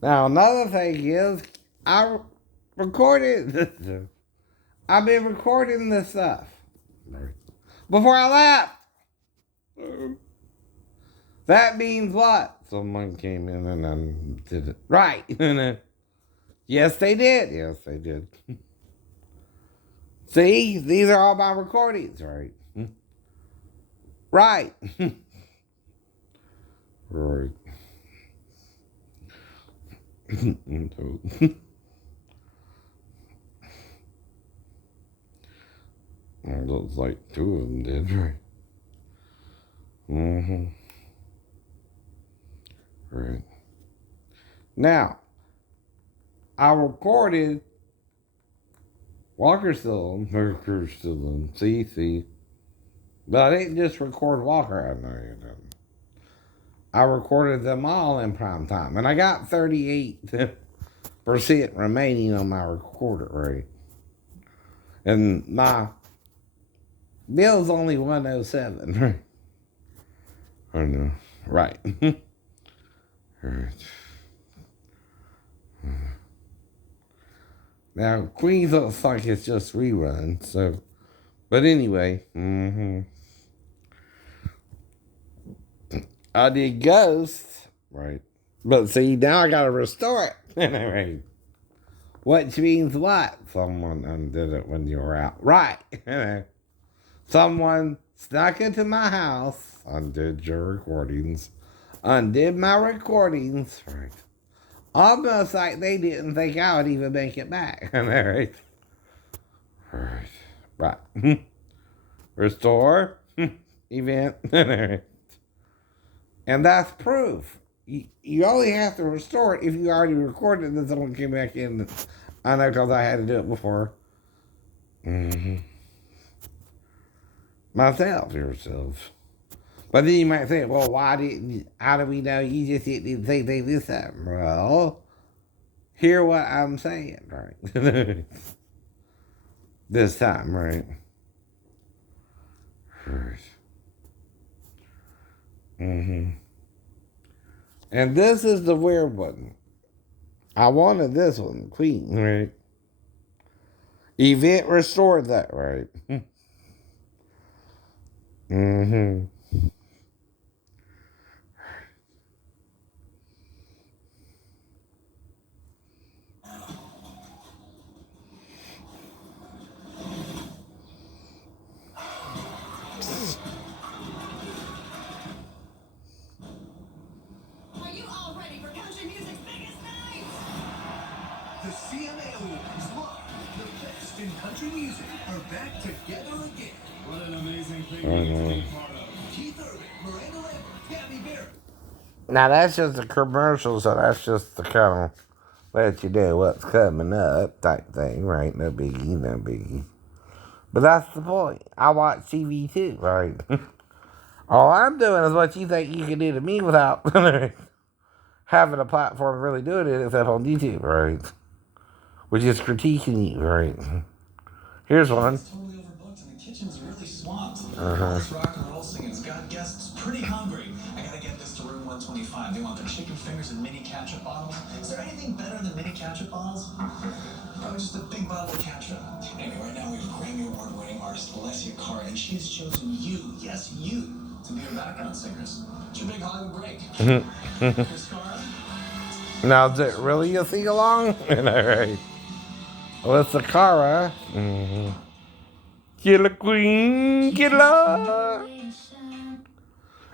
Now, another thing is, I recorded this. I've been recording this stuff before I left. That means what? Someone came in and did it. Right. Yes, they did. Yes, they did. See, these are all my recordings, right? Right. Right. It looks like two of them did, right? Mm-hmm. Right. Now, I recorded Walker still on, Mercury still on, CC. But I didn't just record Walker, I know you didn't. I recorded them all in prime time. And I got 38% remaining on my recorder rate. And my bill's only 107, right? I know. Right. Right. Now, Queens looks like it's just rerun, so. But anyway, I did Ghost, right? But see, now I gotta restore it. Right. Which means what? Someone undid it when you were out. Right. Someone snuck into my house, undid your recordings, undid my recordings, right? Almost like they didn't think I would even make it back. Right. Right. Restore event. And that's proof. You only have to restore it if you already recorded it and someone came back in. I know because I had to do it before. Myself, yourself. But then you might say, well, how do we know you just didn't say they this time? Well, hear what I'm saying, right? This time, right? Right. And this is the weird one. I wanted this one, Queen, right? Event restored that, right? Are you all ready for country music's biggest night? The CMA Awards live, the best in country music, are back together again. What an amazing thing to be part of. Keith Urban, Miranda Lambert, Gabby Barrett. Now that's just the commercial, so that's just the kind of let you know what's coming up type thing, right? No biggie, no biggie. But that's the point. I watch TV too, right? All I'm doing is what you think you can do to me without having a platform really doing it except on YouTube, right? Which is critiquing you, right? Here's one. It's totally overbooked and the kitchen's really swamped. All this rock and roll singing's got guests pretty hungry. I gotta get this to room 125. They want their chicken fingers and mini ketchup bottles. Is there anything better than mini ketchup bottles? Probably just a big bottle of ketchup. Anyway, right now we have Grammy Award-winning artist Alessia Cara, and she has chosen you, yes, you, to be her background singers. It's your big Hollywood break. Miss Cara? Now, is it really a sing-along? Alright. Alyssa Cara. Killer Queen, killer.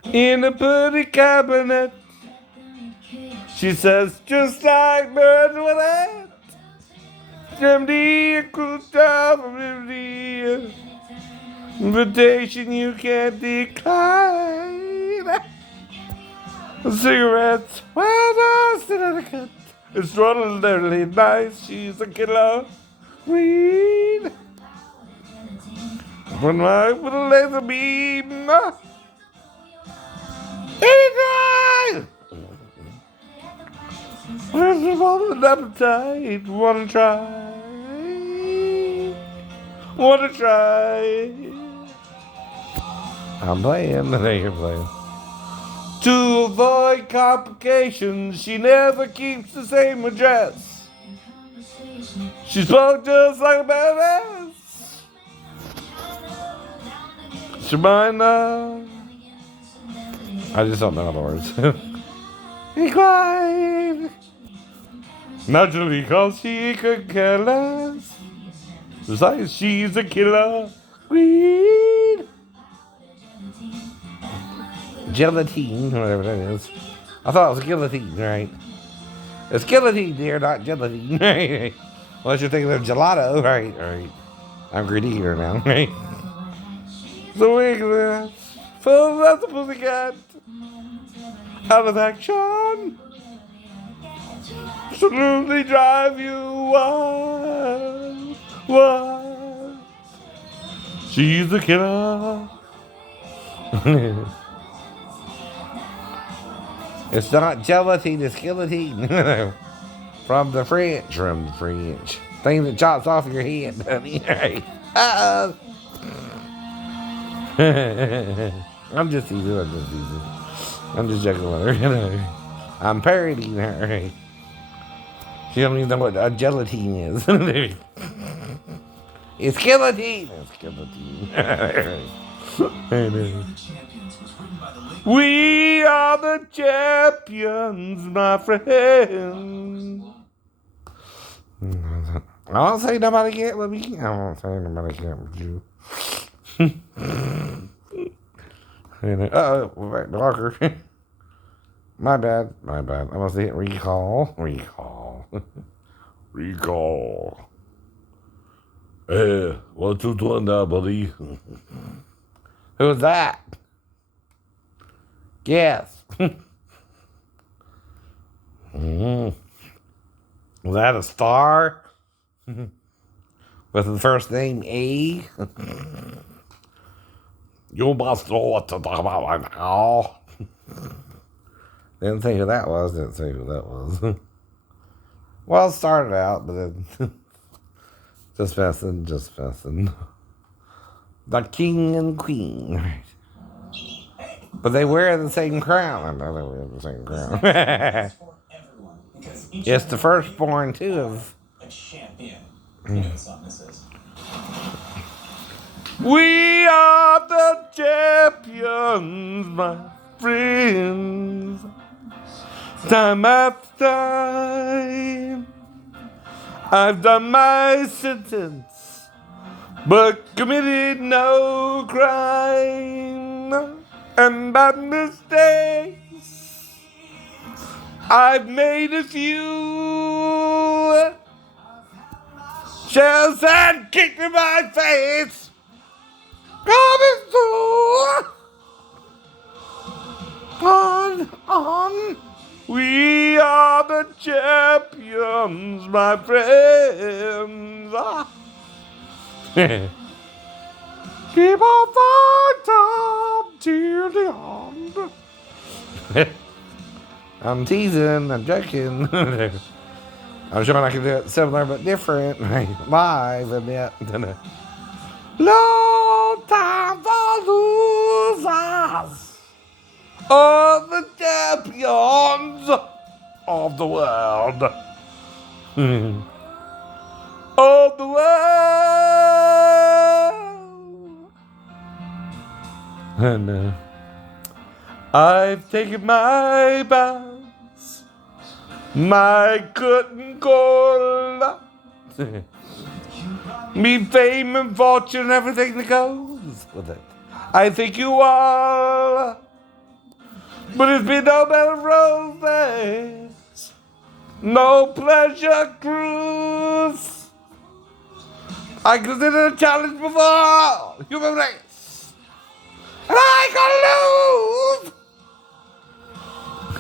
In a pretty cabinet. She says, just like birds with it. Jimmy, a cool job of invitation you can't decline. Cigarettes, well, lost in a cut. It's really nice. She's a killer queen. When I with a laser beam. Anytime! First of all, an appetite. Wanna try? Wanna try? I'm playing, and then you're playing. Tools avoid complications, she never keeps the same address. She spoke just like a badass. She might not. I just don't know the words. He cried. Naturally, because she could care less. Besides, she's a killer queen. Gelatine, whatever that is. I thought it was guillotine, right? It's guillotine, dear, not gelatine. Right? Unless you're thinking of gelato, right? Right. I'm greedy here now, right? The weakness, full of the pussycat, out of action, absolutely drive you wild, wild. She's a killer. It's not gelatine, it's guillotine. From the French. Thing that chops off your head, honey. Uh-oh. I'm just teasing. I'm just joking with her. I'm parodying her. She don't even know what a gelatine is. It's guillotine. We are the champions, my friend. I don't say nobody can't with me. I don't say nobody can't with you. Uh-oh, we're back to Walker. My bad. I must hit recall. Recall. Hey, what you doing now, buddy? Who's that? Guess. Was that a star? With the first name A? You must know what to talk about right now. Didn't say who that was. Well, it started out, but then just messing. The king and queen. But they wear the same crown. I know they wear the same crown. It's the firstborn, too, of a champion. You know what song this is. We are the champions, my friends. Time after time, I've done my sentence, but committed no crime. And by mistakes, I've made a few. Shells and kicked in my face. Coming through. On. We are the champions, my friends. Keep on fighting till the end. I'm teasing, I'm joking. I'm sure I can do it similar but different. Live a bit. No time for losers. All the champions of the world. Of the world. And I've taken my bows, my curtain call. Me fame and fortune, everything that goes with it. I think you are. But it's been no better roses, no pleasure cruise. I consider a challenge before human race, and I can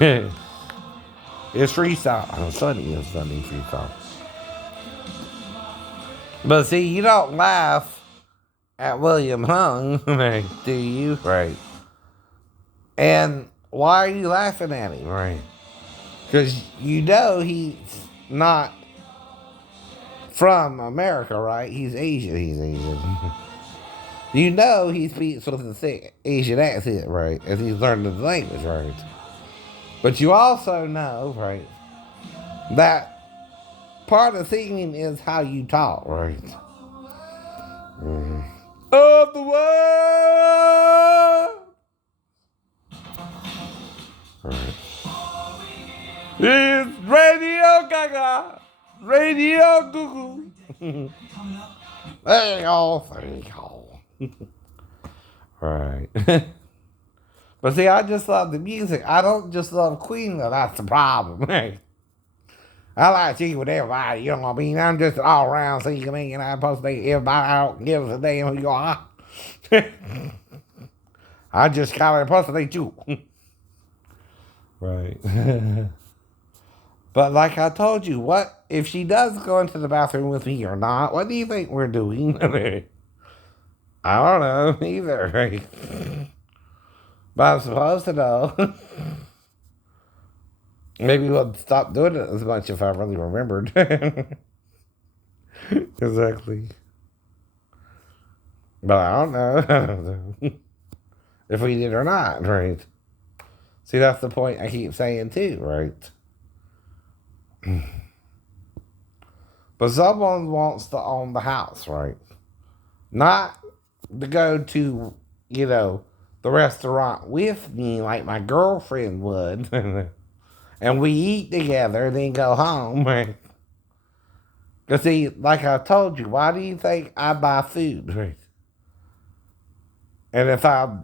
lose. It's freestyle. It's funny freestyle. But see, you don't laugh at William Hung, do you? Right. And why are you laughing at him? Right. Because you know he's not from America, right? He's Asian. You know he speaks with a thick Asian accent, right? As he's learning the language, right? But you also know, right, that part of singing is how you talk, right? Of the world. Right. It's Radio Gaga. Radio Goo Goo. There you go. There you go. Right. But see, I just love the music. I don't just love Queen, though. That's the problem. Right? I like singing with everybody. You know what I mean? I'm just all around singing me, and I'm supposed to make everybody out give us a damn who you are. I just gotta impersonate you. Right. But like I told you, what if she does go into the bathroom with me or not? What do you think we're doing? I don't know either. Right? But I'm supposed to know. Maybe we'll stop doing it as much if I really remembered. Exactly. But I don't know. If we did or not, right? See, that's the point I keep saying too, right? But someone wants to own the house, right? Not to go to, the restaurant with me like my girlfriend would. And we eat together and then go home, right? Because see, like I told you, why do you think I buy food, right? And if I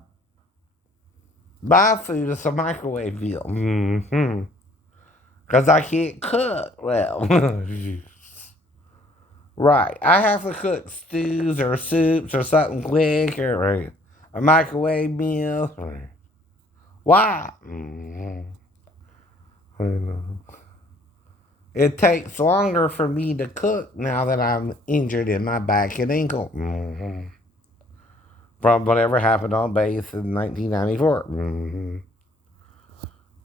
buy food, it's a microwave meal. Mm-hmm. Because I can't cook well. Right. I have to cook stews or soups or something quick or right, a microwave meal. Right. Why? It takes longer for me to cook now that I'm injured in my back and ankle. From whatever happened on base in 1994.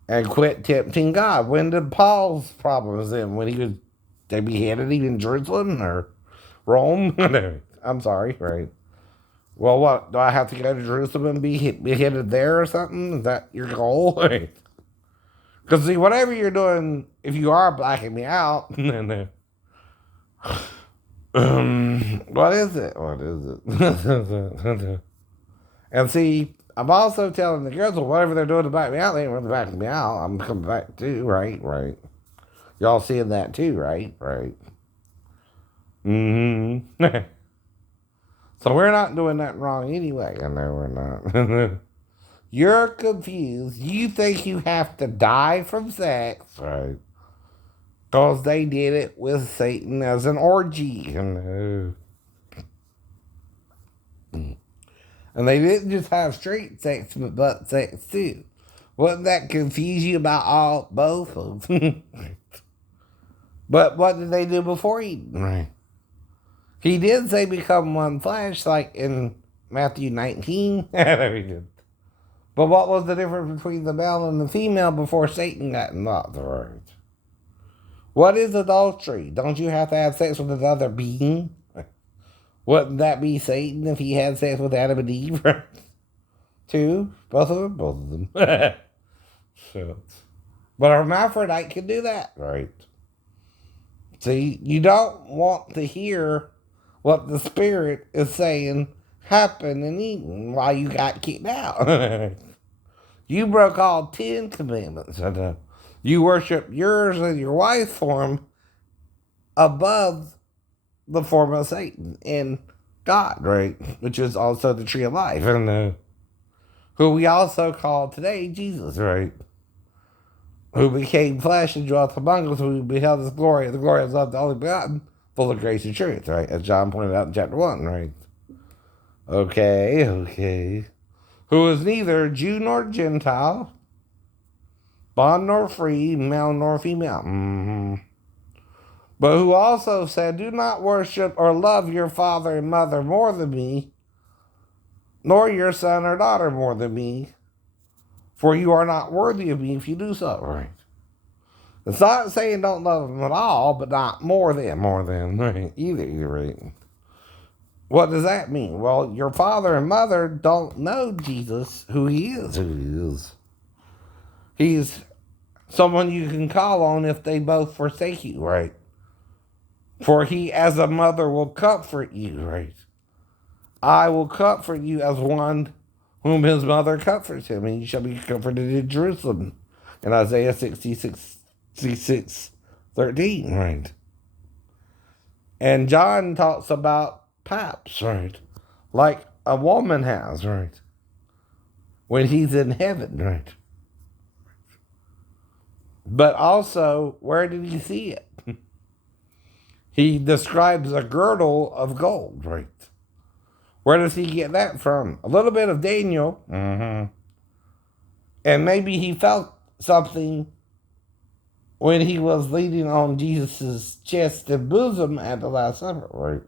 And quit tempting God. When did Paul's problems in? When he was they beheaded him in Jerusalem or Rome? I'm sorry, right? Well, what? Do I have to go to Jerusalem and be beheaded there or something? Is that your goal? Because, see, whatever you're doing, if you are blacking me out, what is it? What is it? And see, I'm also telling the girls, well, whatever they're doing to back me out, they ain't really backing me out. I'm coming back too, right? Right. Y'all seeing that too, right? Right. So we're not doing that wrong anyway. I know we're not. You're confused. You think you have to die from sex, right? Because they did it with Satan as an orgy. No. And they didn't just have straight sex, but butt sex too. Wouldn't that confuse you about both of them? But what did they do before Eden? Right. He did say become one flesh, like in Matthew 19. But what was the difference between the male and the female before Satan got involved? Right. What is adultery? Don't you have to have sex with another being? Wouldn't that be Satan if he had sex with Adam and Eve? Two? Both of them? Both of them. Shit. But a hermaphrodite can do that, right? See, you don't want to hear what the Spirit is saying happened in Eden while you got kicked out. You broke all 10 commandments. You worship yours and your wife's form above the form of Satan and God, right? Which is also the tree of life. And who we also call today Jesus, right? Who became flesh and dwelt among us, who beheld his glory, the glory of the only begotten, full of grace and truth, right? As John pointed out in chapter 1, right? Okay. Who is neither Jew nor Gentile, bond nor free, male nor female. But who also said, do not worship or love your father and mother more than me, nor your son or daughter more than me, for you are not worthy of me if you do so, right? It's not saying don't love them at all, but not more than, right? Either, right? What does that mean? Well, your father and mother don't know Jesus, who he is. He's someone you can call on if they both forsake you, right? For he as a mother will comfort you, right? I will comfort you as one whom his mother comforts him, and you shall be comforted in Jerusalem. In Isaiah 66, 13, right? And John talks about paps, right? Like a woman has, right? When he's in heaven, right? But also, where did he see it? He describes a girdle of gold, right? Where does he get that from? A little bit of Daniel. Mm-hmm. And maybe he felt something when he was leaning on Jesus' chest and bosom at the Last Supper, right?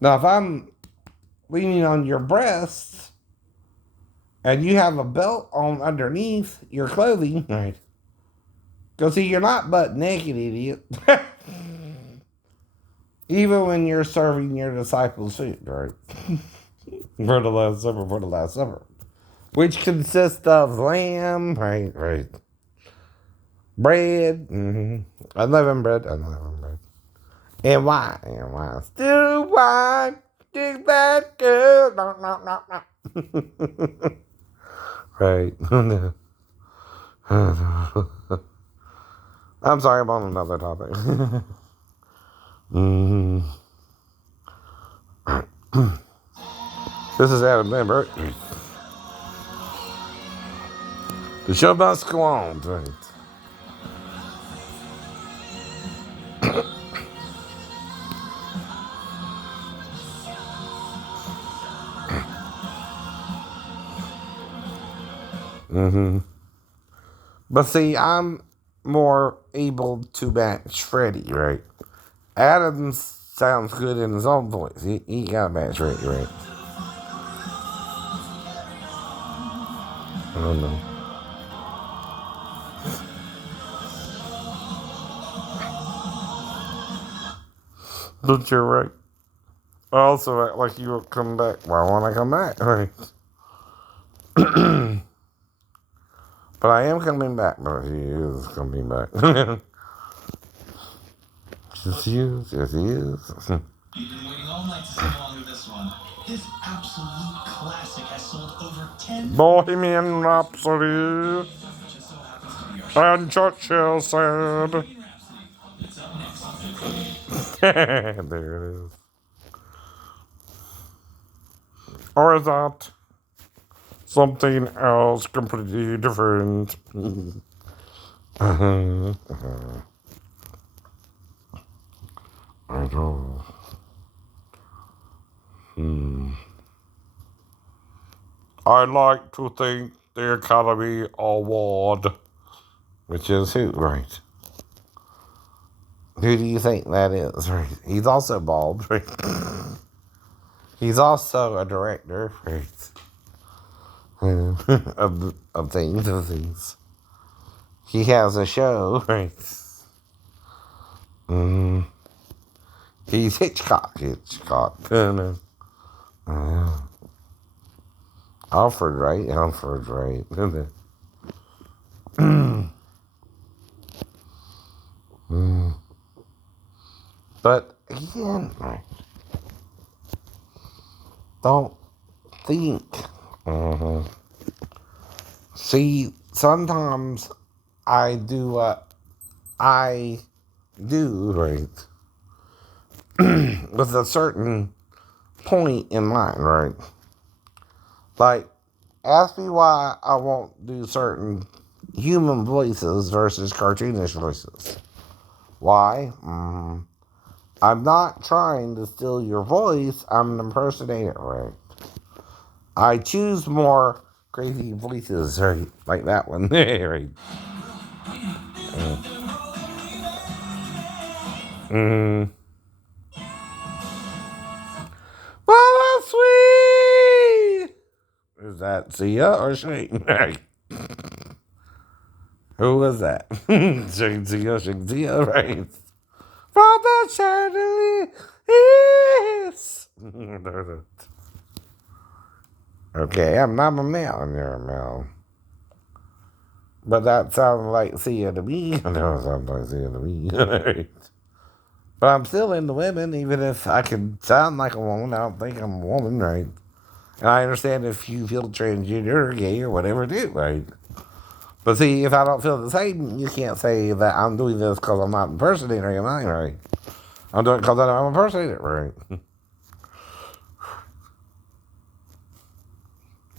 Now, if I'm leaning on your breasts and you have a belt on underneath your clothing, right? Because see, you're not butt naked, idiot. Even when you're serving your disciples food, right? For the Last Supper. Which consists of lamb, right. Bread, unleavened bread. And wine. Still wine, dig that girl. No. Right. I'm sorry, I'm on another topic. This is Adam Lambert. The show must go on, right? But see, I'm more able to match Freddie, right? Adams sounds good in his own voice. He got to match Freddie, right? I don't know. But you're right. I also act like you will come back. Why won't I come back? Right. But I am coming back. But he is coming back. Yes, he is. Yes, he is. You've been waiting all night to sing along to this one. This absolute classic has sold over 10 Bohemian Rhapsody. just so happens to be our And Churchill said. Rhapsody. It's up next on There it is. Or is that something else completely different? I don't. I like to think the Academy Award, which is who, right? Who do you think that is, right? He's also bald, right? He's also a director, right? of things. He has a show, right? He's Hitchcock. Alfred, right? But again, right? Don't think. See, sometimes I do what I do, right? With a certain point in mind, right? Like, ask me why I won't do certain human voices versus cartoonish voices. Why? I'm not trying to steal your voice. I'm an impersonator, right? I choose more crazy voices, right? Like that one, right? Well, that's sweet. Is that Sia or Shane? Who was that? Shane Sia, right? From the chandelier, yes. Okay, I'm not a male. You're a male. But that sounds like Sia to me. I know it sounds like Sia to me. But I'm still into women, even if I can sound like a woman. I don't think I'm a woman, right? And I understand if you feel transgender or gay or whatever, do, right? But see, if I don't feel the same, you can't say that I'm doing this because I'm not impersonating, am I, right? I'm doing it because I'm impersonating, right?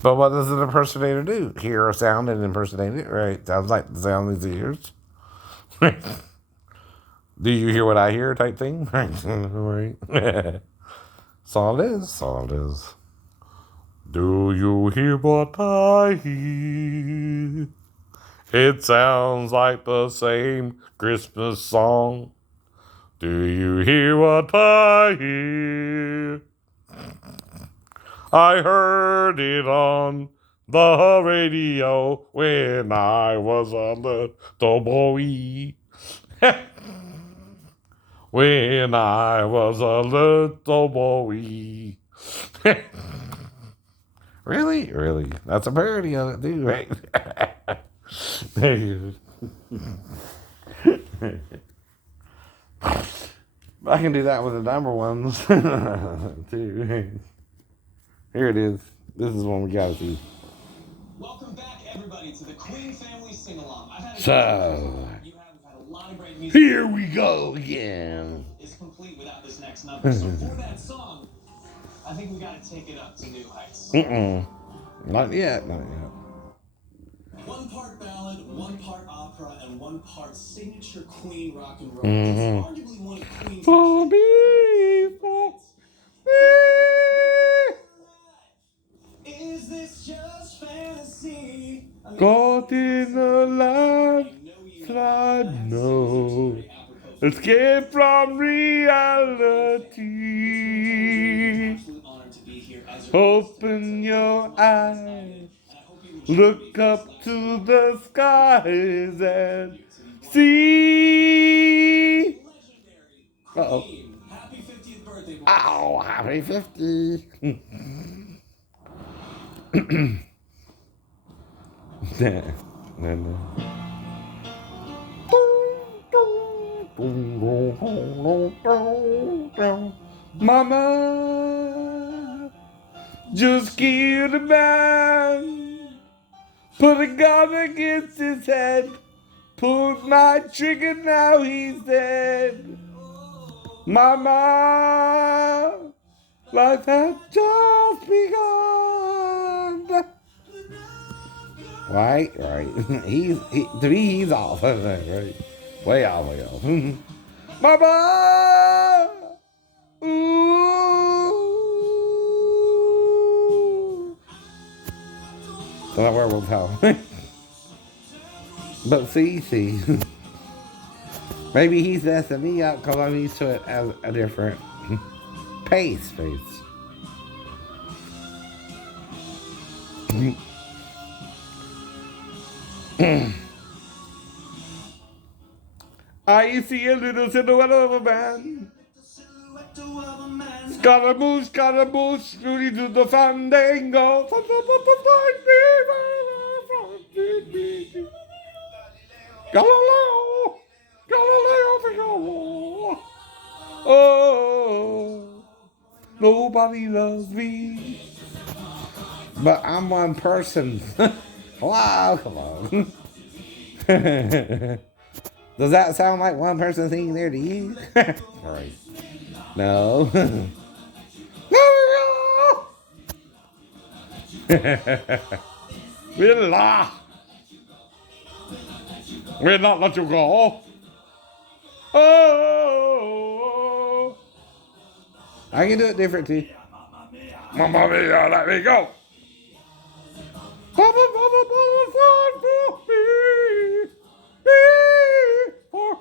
But what does an impersonator do? Hear a sound and impersonate it, right? Sounds like the sound of his ears. Do you hear what I hear type thing? Right. That's all it is. That's all it is. Do you hear what I hear? It sounds like the same Christmas song. Do you hear what I hear? I heard it on the radio when I was a little boy. When I was a little boy. Really? Really? That's a parody of it, too, right? I can do that with the number ones, too. Here it is. This is one we gotta see. Welcome back, everybody, to the Queen Family Sing-Along. So, We've had a lot of great music. here we go again. Is complete without this next number. So for that song, I think we got to take it up to new heights. Not yet, not yet. One part ballad, one part opera, and one part signature Queen rock and roll. It's arguably one of Queen's For me, for me. Is this just fantasy? Caught in a landslide, no. Escape from reality. Open your eyes. Look up to the skies and see. Uh-oh. Happy 50th birthday, boy. Ow, happy 50. Mama just killed a man, put a gun against his head, pulled my trigger, now he's dead. Mama, life had just begun. Right. To me, he's off. Right. Way off, way off. Mama! Ooh! So that werewolf howl. But see. Maybe he's messing me up because I'm used to it as a different pace. I see a little silhouette of a man. Scaramouche, Rudy to the fandango. Galileo, Figaro. Oh, nobody loves me. But I'm one person. Wow, come on. Does that sound like one person singing there to you? All right. No. We'll not let you go. Oh. I can do it different too. Mamma mia, let me go. Papa, for me. For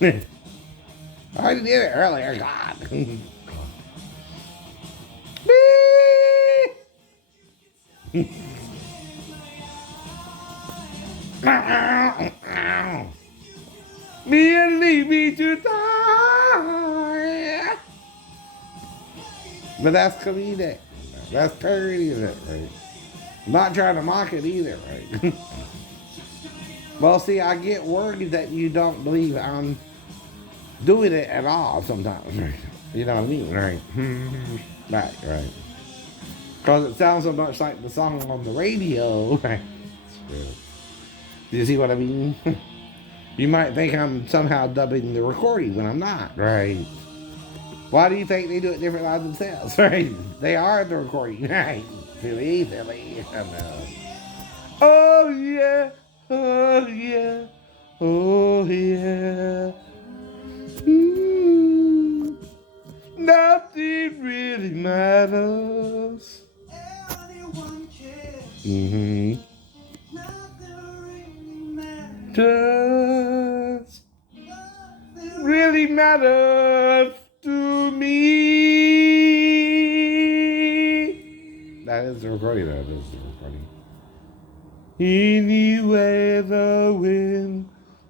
me. I did it earlier, God. Me and leave me to die. But that's comedic. That's parody of it, right? I'm not trying to mock it either, right? Well, see, I get worried that you don't believe I'm doing it at all sometimes, right? You know what I mean, right? Right. Because it sounds so much like the song on the radio, right? Do you see what I mean? You might think I'm somehow dubbing the recording when I'm not, right? Why do you think they do it different by themselves, right? They are the recording, right? Silly. I know. Oh yeah, oh yeah, oh yeah. Mm, nothing really matters. Mm-hmm. Just really matters to me. That is the recording. That is the recording. Anyway, the wind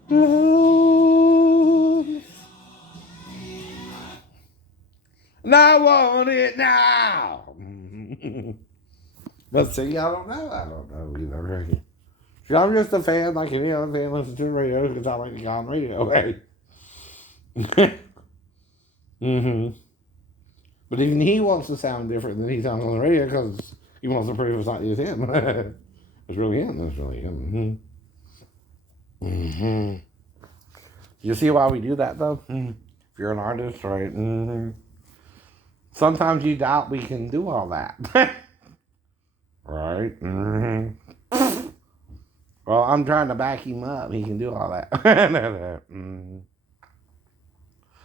blows, and I want it now. But see, I don't know either. Right? See, I'm just a fan, like any other fan listens to the radio because I like to go on radio, right? Mm-hmm. But even he wants to sound different than he sounds on the radio because he wants to prove it's not just him. It's really him. It's really him. Mm-hmm. You see why we do that, though? Mm-hmm. If you're an artist, right? Mm-hmm. Sometimes you doubt we can do all that. Right? Mm-hmm. Well, I'm trying to back him up. He can do all that. Mm-hmm.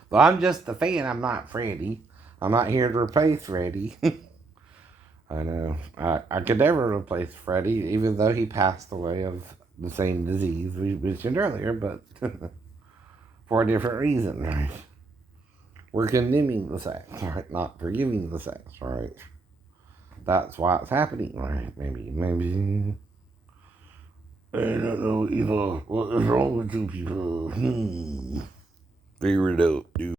Well, I'm just a fan. I'm not Freddie. I'm not here to replace Freddie. I know. I could never replace Freddie, even though he passed away of the same disease we mentioned earlier, but for a different reason, right? We're condemning the sex, right? Not forgiving the sex, right? That's why it's happening, right? Maybe. I don't know either. What is wrong with you people? Figure it out, dude.